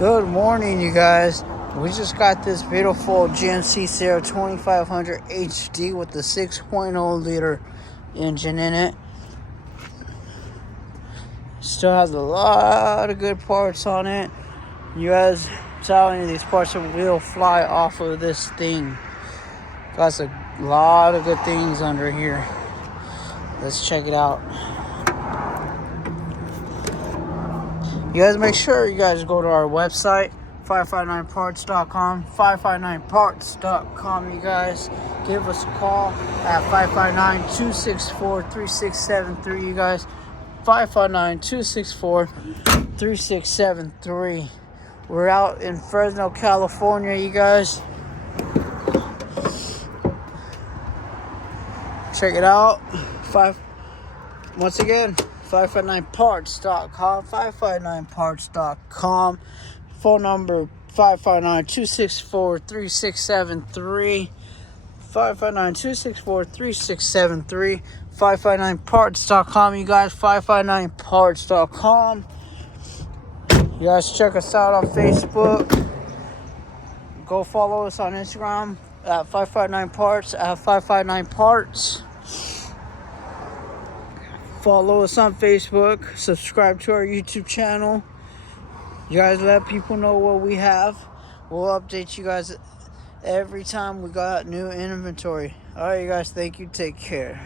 Good morning, you guys. We just got this beautiful GMC SIERRA 2500 HD with the 6.0 liter engine in it. Still has a lot of good parts on it. You guys, I'm telling you, these parts will fly off of this thing. Got a lot of good things under here. Let's check it out. You guys make sure you guys go to our website, 559parts.com, 559parts.com. You guys give us a call at 559-264-3673. You guys, 559-264-3673. We're out in Fresno, California, you guys. Check it out. Once again, 559parts.com, 559parts.com. Phone number 559-264-3673. 559-264-3673. 559parts.com, you guys. 559parts.com. You guys check us out on Facebook. Go follow us on Instagram at 559parts, at 559parts. Follow us on Facebook. Subscribe to our YouTube channel. You guys let people know what we have. We'll update you guys every time we got new inventory. Alright, you guys. Thank you. Take care.